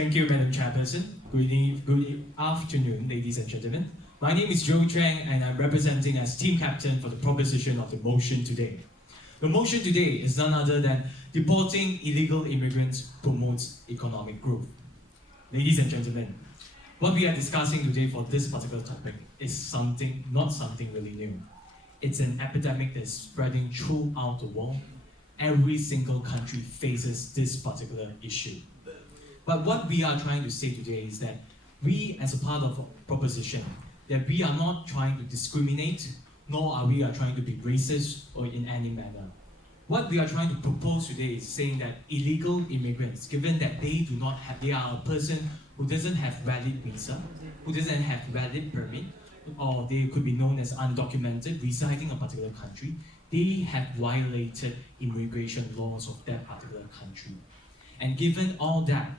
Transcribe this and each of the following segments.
Thank you, Madam Chairperson. Good afternoon, ladies and gentlemen. My name is Joe Chang, and I'm representing as team captain for the proposition of the motion today. The motion today is none other than deporting illegal immigrants promotes economic growth. Ladies and gentlemen, what we are discussing today for this particular topic is not something really new. It's an epidemic that's spreading throughout the world. Every single country faces this particular issue. But what we are trying to say today is that we, as a part of a proposition, that we are not trying to discriminate, nor are we trying to be racist or in any manner. What we are trying to propose today is saying that illegal immigrants, given that they are a person who doesn't have valid visa, who doesn't have valid permit, or they could be known as undocumented, residing in a particular country, they have violated immigration laws of that particular country. And given all that,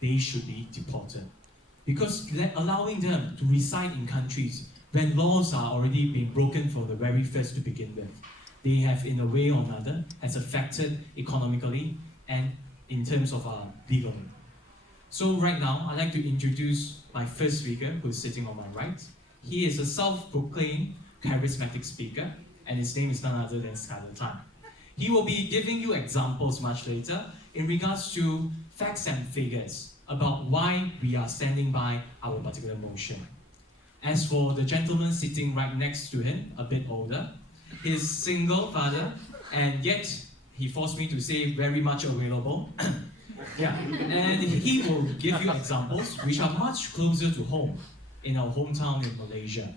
they should be deported. Because allowing them to reside in countries when laws are already being broken from the very first to begin with, they have in a way or another has affected economically and in terms of legally. So right now, I'd like to introduce my first speaker who's sitting on my right. He is a self-proclaimed charismatic speaker, and his name is none other than Skylar Tan. He will be giving you examples much later in regards to facts and figures about why we are standing by our particular motion. As for the gentleman sitting right next to him, a bit older, he's single father, and yet he forced me to say very much available. Yeah, and he will give you examples which are much closer to home in our hometown in Malaysia.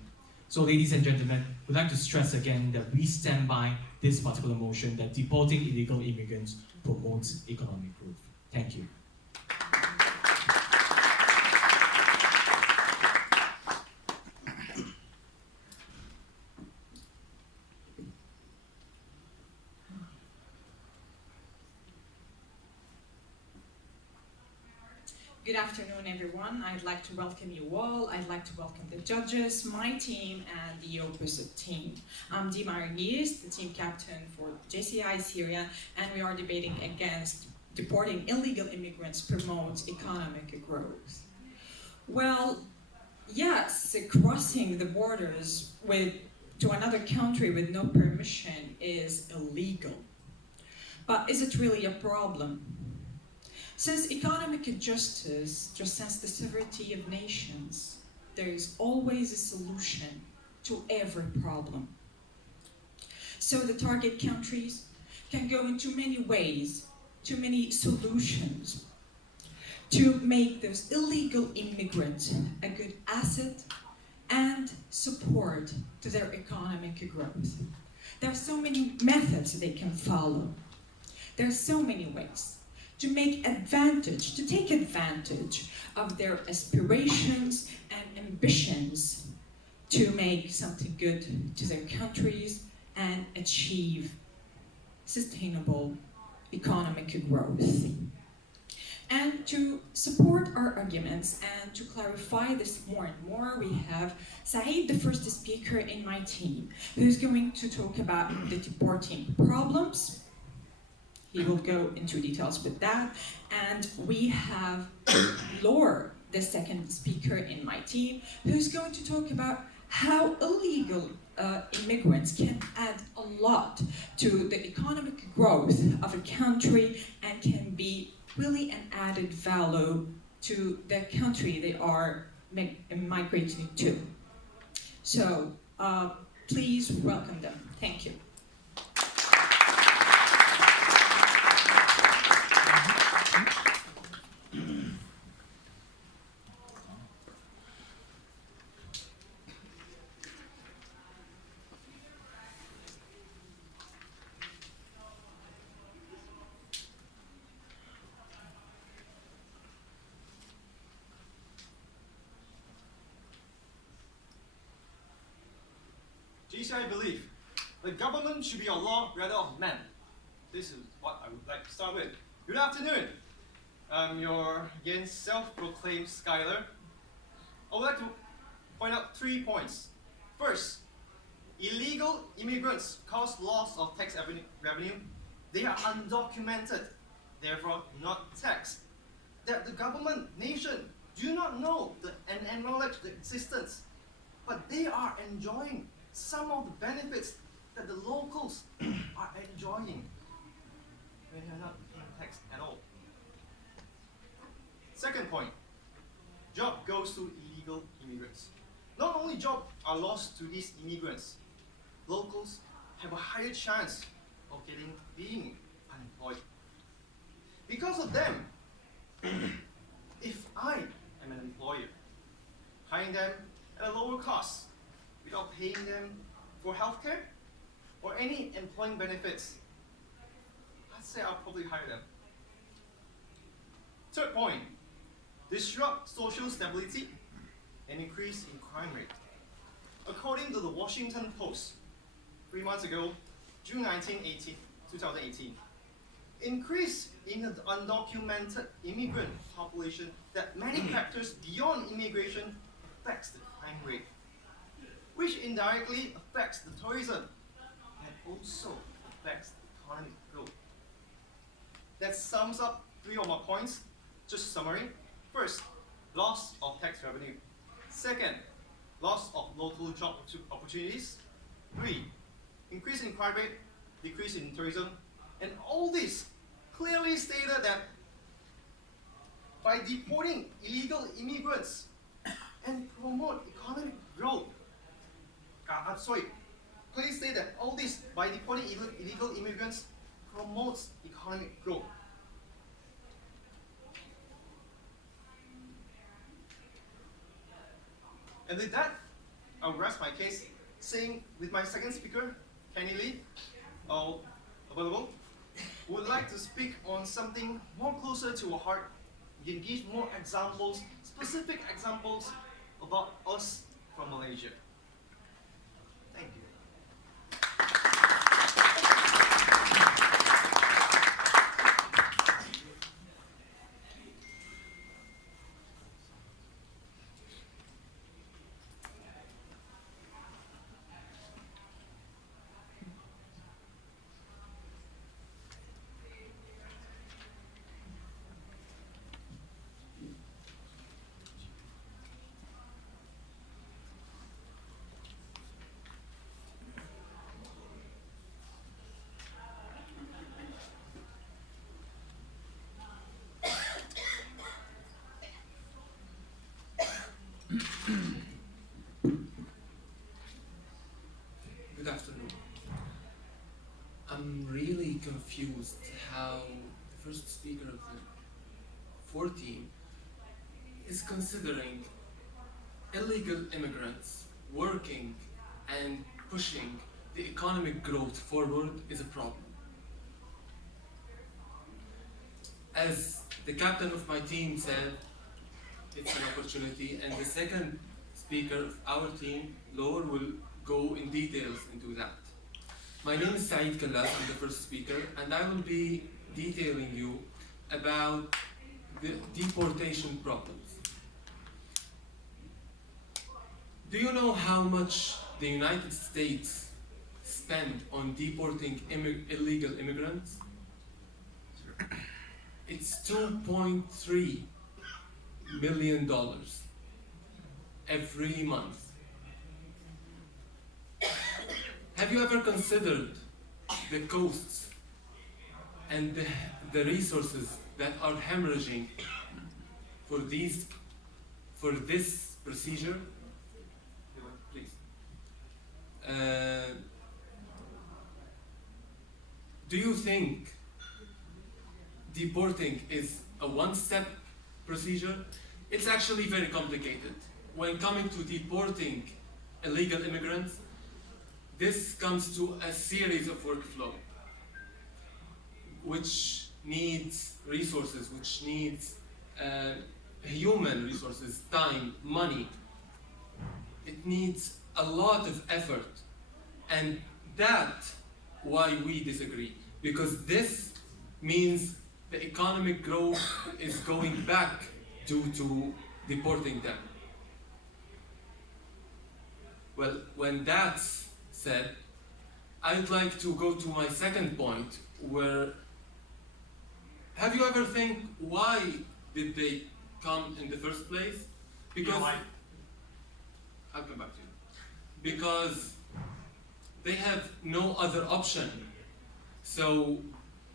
So ladies and gentlemen, we'd like to stress again that we stand by this particular motion that deporting illegal immigrants promotes economic growth. Thank you. Good afternoon, everyone. I'd like to welcome you all. I'd like to welcome the judges, my team, and the opposite team. I'm Dima Argis, the team captain for JCI Syria, and we are debating against deporting illegal immigrants promotes economic growth. Well, yes, crossing the borders to another country with no permission is illegal. But is it really a problem? Since economic justice transcends the sovereignty of nations, there is always a solution to every problem. So the target countries can go into many ways, to many solutions, to make those illegal immigrants a good asset and support to their economic growth. There are so many methods they can follow. There are so many ways to take advantage of their aspirations and ambitions to make something good to their countries and achieve sustainable economic growth. And to support our arguments and to clarify this more and more, we have Saeed, the first speaker in my team, who's going to talk about the deporting problems. He will go into details with that. And we have Laura, the second speaker in my team, who's going to talk about how illegal immigrants can add a lot to the economic growth of a country and can be really an added value to the country they are migrating to. So please welcome them. Thank you. JCI believe the government should be of law rather of man. This is what I would like to start with. Good afternoon. I'm your, again, self-proclaimed Skylar. I would like to point out 3 points. First, illegal immigrants cause loss of tax revenue. They are undocumented, therefore not taxed. that the government, nation, do not know and acknowledge the existence, but they are enjoying some of the benefits that the locals are enjoying when they are not paying tax at all. Second point, job goes to illegal immigrants. Not only jobs are lost to these immigrants, locals have a higher chance of being unemployed. Because of them, if I am an employer, hiring them at a lower cost without paying them for healthcare or any employing benefits, I'd say I'll probably hire them. Third point, disrupt social stability and increase in crime rate. According to the Washington Post, 3 months ago, June 2018, increase in the undocumented immigrant population that many factors beyond immigration affects the crime rate, which indirectly affects the tourism and also affects economic growth. That sums up 3 of my points. Just summary. First, loss of tax revenue. Second, loss of local job opportunities. 3, increase in crime rate, decrease in tourism. And all this clearly stated that by deporting illegal immigrants and promote economic growth, please say that all this by deporting illegal immigrants promotes economic growth. And with that, I'll rest my case, saying with my second speaker, Kenny Lee, available, would like to speak on something more closer to our heart. You can give more examples, specific examples about us from Malaysia. Thank you. Good afternoon. I'm really confused how the first speaker of the 14 is considering illegal immigrants working and pushing the economic growth forward is a problem. As the captain of my team said, it's an opportunity, and the second speaker of our team, Lower, will go in details into that. My name is Saeed Kallas, I'm the first speaker, and I will be detailing you about the deportation problems. Do you know how much the United States spend on deporting illegal immigrants? It's $2.3 million every month. Have you ever considered the costs and the resources that are hemorrhaging for this procedure? Please. Do you think deporting is a one-step procedure? It's actually very complicated. When coming to deporting illegal immigrants, this comes to a series of workflow, which needs resources, which needs human resources, time, money. It needs a lot of effort, and that's why we disagree, because this means the economic growth is going back due to deporting them. Well, when that's said, I'd like to go to my second point, where have you ever think why did they come in the first place? Because I'll come back to you. Because they have no other option. So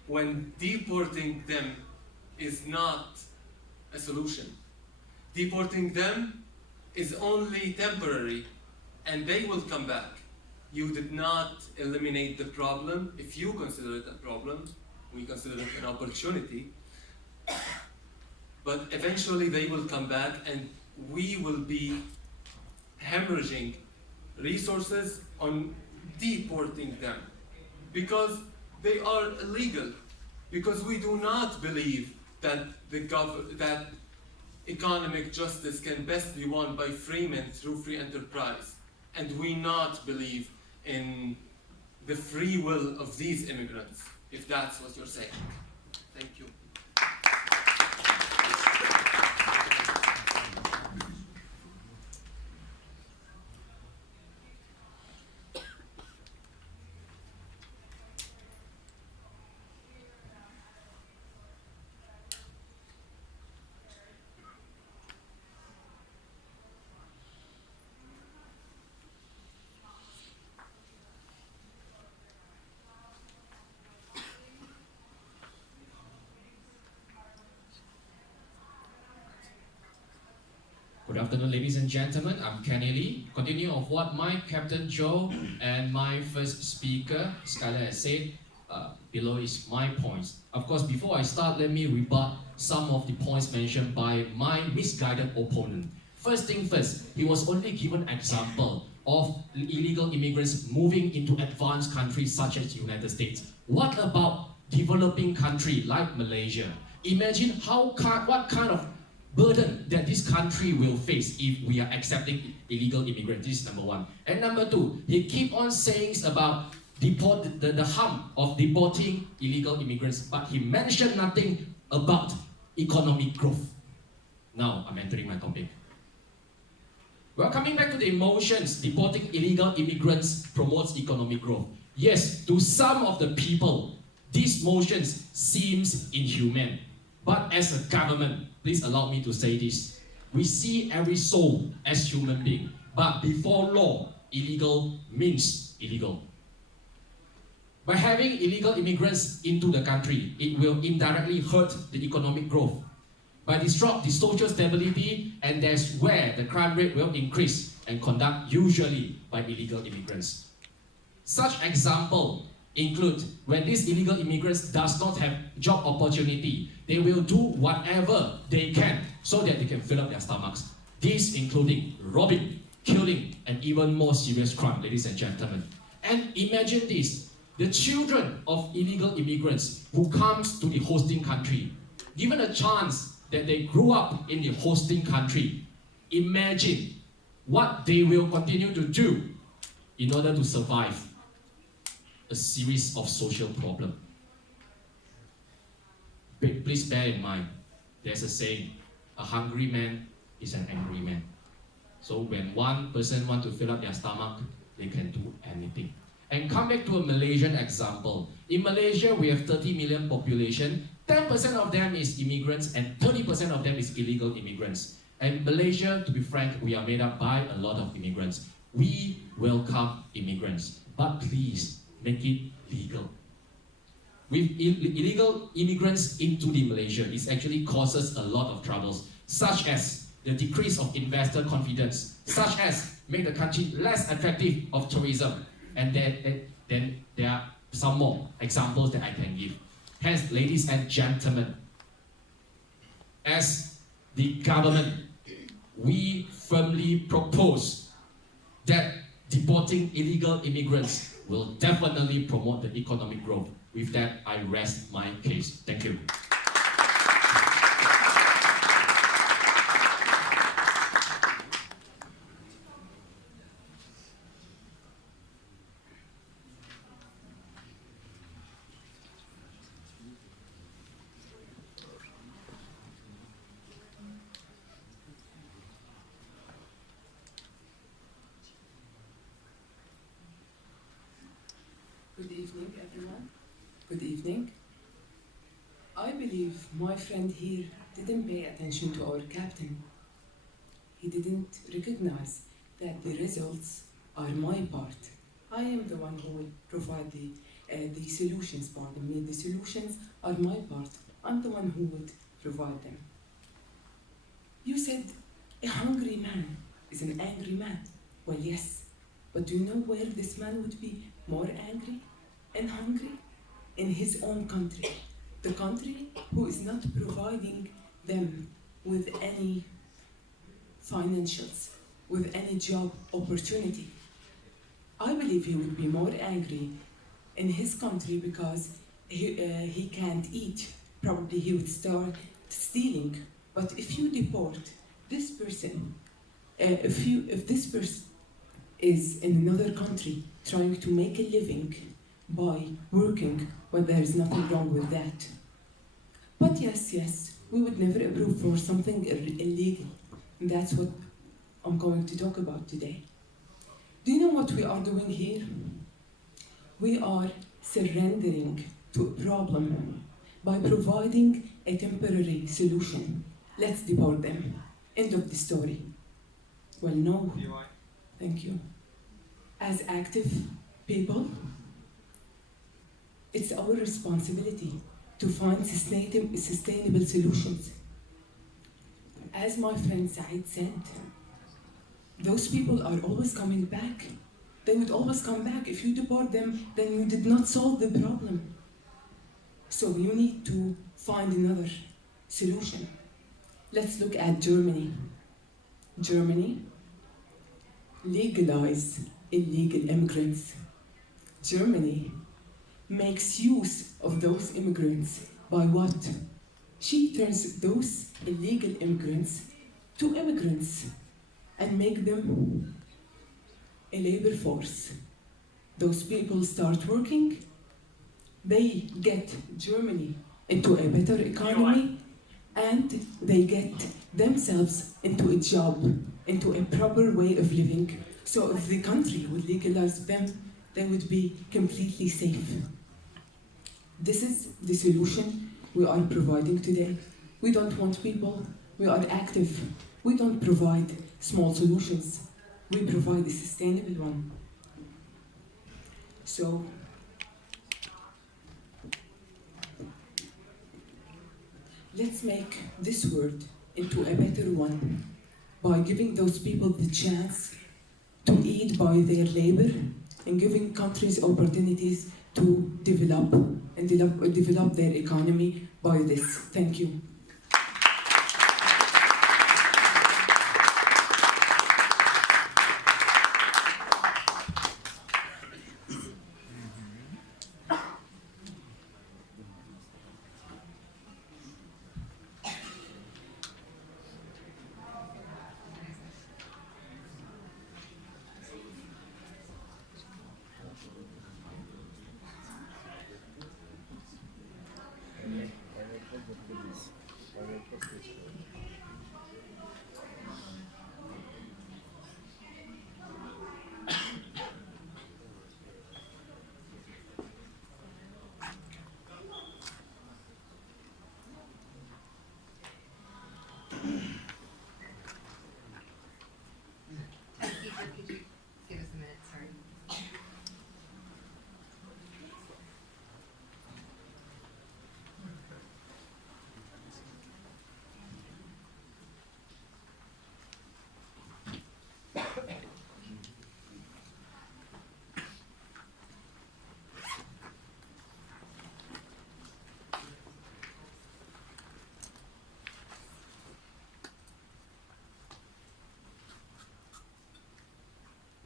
when deporting them is not a solution. Deporting them is only temporary and they will come back. You did not eliminate the problem. If you consider it a problem, we consider it an opportunity. But eventually they will come back and we will be hemorrhaging resources on deporting them because they are illegal. Because we do not believe that that economic justice can best be won by free men through free enterprise. And we not believe in the free will of these immigrants, if that's what you're saying. Thank you. Good afternoon, ladies and gentlemen. I'm Kenny Lee. Continue of what my Captain Joe and my first speaker, Skylar, has said. Below is my points. Of course, before I start, let me rebut some of the points mentioned by my misguided opponent. First thing first, he was only given example of illegal immigrants moving into advanced countries such as the United States. What about developing country like Malaysia? Imagine what kind of burden that this country will face if we are accepting illegal immigrants. This is number one. And number two, he keep on saying about the harm of deporting illegal immigrants, but he mentioned nothing about economic growth. Now I'm entering my topic. Well, coming back to the emotions, deporting illegal immigrants promotes economic growth. Yes, to some of the people, these motions seems inhumane. But as a government, please allow me to say this. We see every soul as human being, but before law, illegal means illegal. By having illegal immigrants into the country, it will indirectly hurt the economic growth. By disrupt the social stability, and that's where the crime rate will increase and conduct usually by illegal immigrants. Such example include when these illegal immigrants does not have job opportunity, they will do whatever they can so that they can fill up their stomachs. This including robbing, killing, and even more serious crime, ladies and gentlemen. And imagine this, the children of illegal immigrants who comes to the hosting country, given a chance that they grew up in the hosting country, imagine what they will continue to do in order to survive a series of social problems. Please bear in mind, there's a saying, a hungry man is an angry man. So when one person wants to fill up their stomach, they can do anything. And come back to a Malaysian example. In Malaysia, we have 30 million population. 10% of them is immigrants and 30% of them is illegal immigrants. And Malaysia, to be frank, we are made up by a lot of immigrants. We welcome immigrants, but please make it legal. With illegal immigrants into the Malaysia, it actually causes a lot of troubles, such as the decrease of investor confidence, such as make the country less attractive of tourism. And then there are some more examples that I can give. Hence, ladies and gentlemen, as the government, we firmly propose that deporting illegal immigrants will definitely promote the economic growth. With that, I rest my case. Thank you. Good evening, everyone. Good evening. I believe my friend here didn't pay attention to our captain. He didn't recognize that the results are my part. I am the one who will provide the solutions, pardon me. The solutions are my part. I'm the one who would provide them. You said a hungry man is an angry man. Well, yes, but do you know where this man would be more angry and hungry? In his own country. The country who is not providing them with any financials, with any job opportunity. I believe he would be more angry in his country because he can't eat. Probably he would start stealing. But if you deport this person, if this person is in another country trying to make a living by working, well, there is nothing wrong with that. But yes, we would never approve for something illegal. And that's what I'm going to talk about today. Do you know what we are doing here? We are surrendering to a problem by providing a temporary solution. Let's deport them. End of the story. Well, no. Thank you. As active people, it's our responsibility to find sustainable solutions. As my friend Said said, those people are always coming back. They would always come back. If you deport them, then you did not solve the problem. So you need to find another solution. Let's look at Germany. Germany legalized illegal immigrants. Germany makes use of those immigrants by what? She turns those illegal immigrants to immigrants and make them a labor force. Those people start working, they get Germany into a better economy, and they get themselves into a job, into a proper way of living. So if the country would legalize them, they would be completely safe. This is the solution we are providing today. We don't want people, we are active. We don't provide small solutions, we provide a sustainable one. So, let's make this world into a better one by giving those people the chance to eat by their labor and giving countries opportunities to develop and develop their economy by this. Thank you. Could you give us a minute, sorry?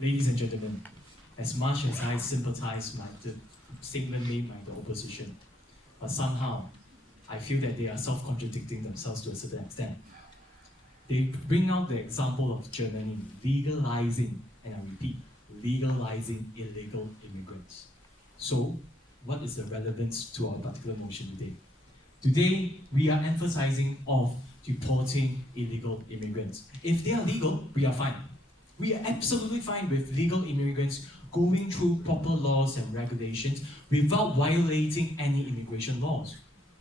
Ladies and gentlemen, as much as I sympathize with the statement made by the opposition, but somehow I feel that they are self-contradicting themselves to a certain extent. They bring out the example of Germany legalizing, and I repeat, legalizing illegal immigrants. So, what is the relevance to our particular motion today? Today, we are emphasizing of deporting illegal immigrants. If they are legal, we are fine. We are absolutely fine with legal immigrants going through proper laws and regulations without violating any immigration laws.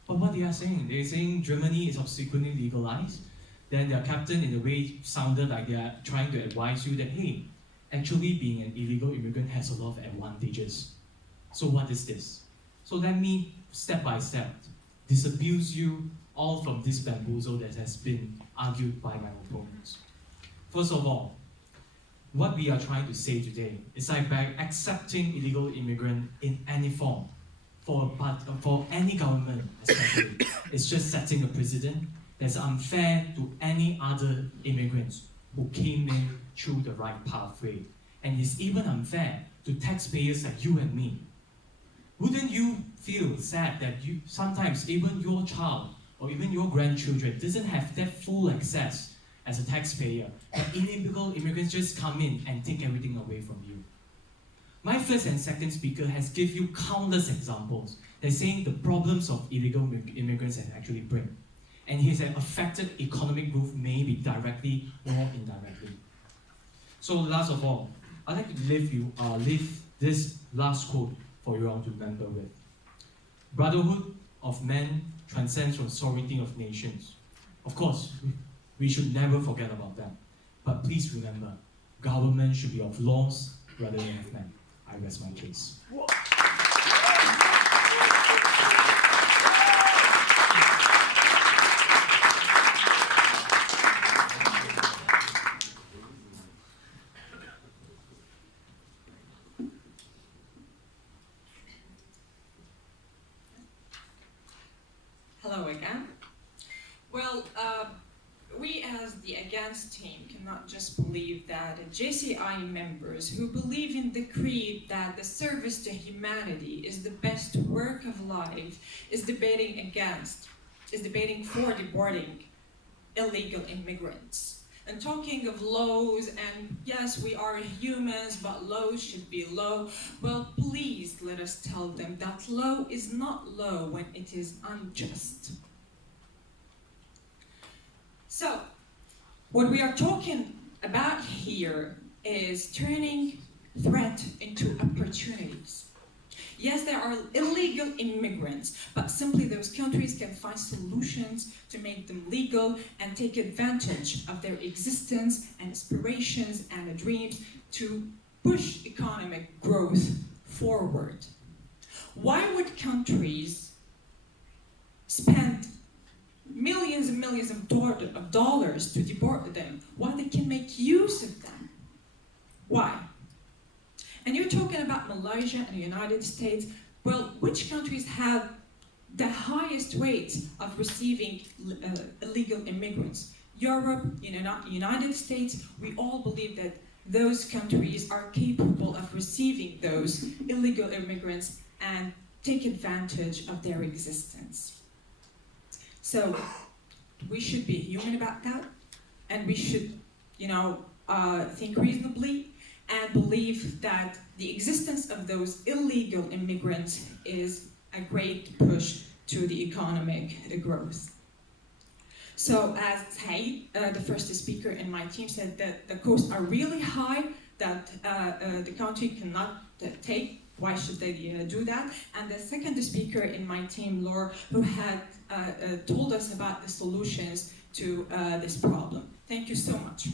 But what they are saying, they're saying Germany is subsequently legalized. Then their captain, in a way, sounded like they are trying to advise you that, hey, actually being an illegal immigrant has a lot of advantages. So what is this? So let me, step by step, disabuse you all from this bamboozle that has been argued by my opponents. First of all, what we are trying to say today is like by accepting illegal immigrant in any form, for any government especially, it's just setting a precedent that's unfair to any other immigrants who came in through the right pathway. And it's even unfair to taxpayers like you and me. Wouldn't you feel sad that you sometimes even your child or even your grandchildren doesn't have that full access as a taxpayer, and illegal immigrants just come in and take everything away from you? My first and second speaker has given you countless examples. They're saying the problems of illegal immigrants have actually bring. And his affected economic growth may be directly or indirectly. So last of all, I'd like to leave this last quote for you all to remember with. Brotherhood of men transcends from sovereignty of nations. Of course, we should never forget about that. But please remember, government should be of laws rather than of men. I rest my case. Hello again. Well, we as the Against team cannot just believe that the JCI members who believe in the creed that the service to humanity is the best work of life is debating for deporting illegal immigrants. And talking of laws, and yes, we are humans, but laws should be low. Well, please let us tell them that law is not low when it is unjust. So, what we are talking about here is turning threat into opportunities. Yes, there are illegal immigrants, but simply those countries can find solutions to make them legal and take advantage of their existence and aspirations and dreams to push economic growth forward. Why would countries spend millions and millions of dollars to deport them while they can make use of them? Why? And you're talking about Malaysia and the United States. Well, which countries have the highest rate of receiving illegal immigrants? Europe, United States, we all believe that those countries are capable of receiving those illegal immigrants and take advantage of their existence. So we should be human about that, and we should, think reasonably and believe that the existence of those illegal immigrants is a great push to the economic growth. So as Said, the first speaker in my team, said that the costs are really high, that the country cannot take. Why should they do that? And the second speaker in my team, Laura, who had told us about the solutions to this problem. Thank you so much.